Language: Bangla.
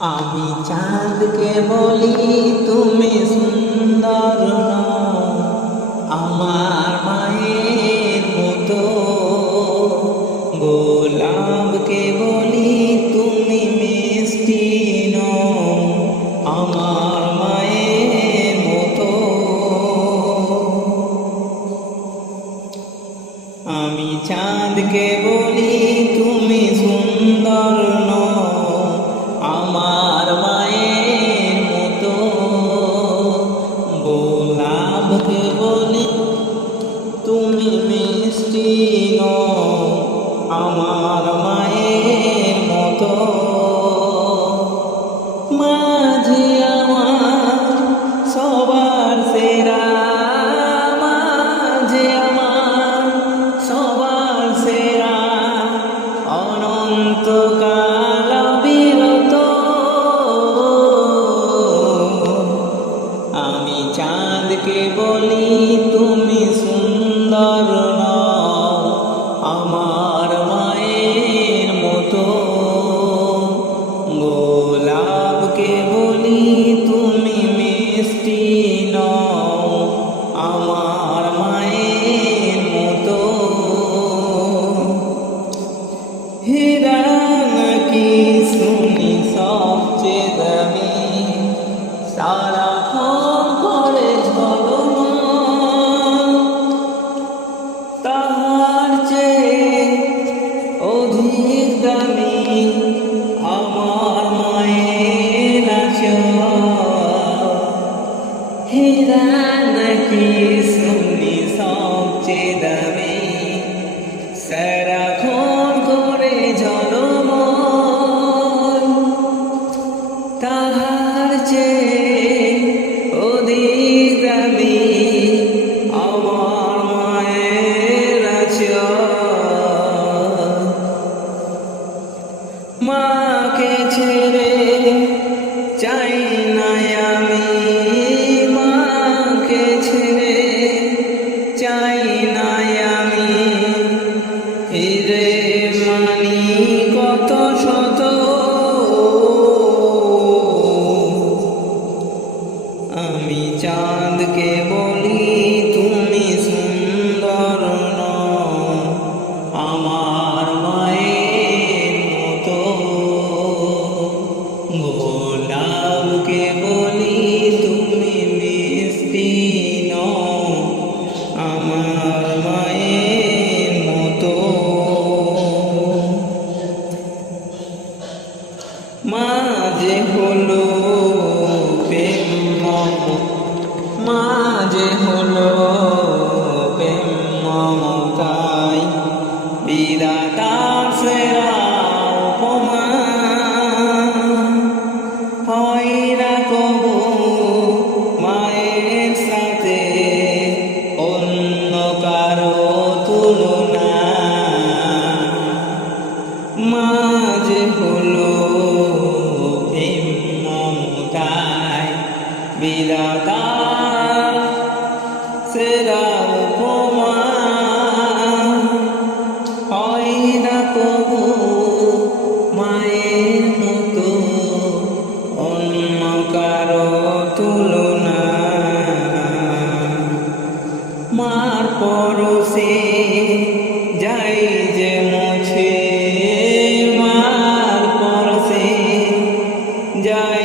আমি চাঁদকে বলি তুমি সুন্দর নও, আমার মায়ের মতো। গোলাপকে বলি তুমি মিষ্টি নও, আমার মায়ের মতো। আমি চাঁদকে বলি তুমি সুন্দর নও, আমার মায়ের মতো। গোলাপকে বলি তুমি মিষ্টি নও, আমার মায়ের মতো। মাঝে আমার সবার সেরা, মাঝে আমার সবার সেরা, অনন্তকাল বিরত। আমি চাঁদকে বলি তুমি সুন্দর নও, আমার মায়ের মতো। গোলাপকে বলি তুমি মিষ্টি নও, আমার মায়ের মতো। হীরা নাকি শুনি সবচেয়ে দামি, সারাক্ষণ করে ঝলমল, তাহার চেয়ে অধিক দামি আমার মায়ের আঁচল। হীরা নাকি শুনি সবচেয়ে দামি, সারাক্ষণ করে ঝলমল, তাহার চেয়ে অধিক দামি আমার মায়ের আঁচল। মাকে ছেড়ে চাই না আমি, মাকে ছেড়ে চাই না আমি। হিরে মানি কত শত, আমি চাঁদকে বলি তুমি সুন্দর নও, আমার মায়ের মতো। গোলাপকে বলি তুমি মিষ্টি নও, আমার মায়ের মতো। মাঝে হলো প্রেম, মাঝে হলো প্রেম মমতায়, বিধাতার সেরা উপমা। হয় না কবু মায়ের সাথে অন্য কারো তুলনা। মাঝে হলো প্রেম মমতায়, বিধাতার সেরা উপমা। হয় না কবু মায়ের মতো অন্য কারো তুলনা। মার পরশে যাই যে মুছে, মার পরশে যাই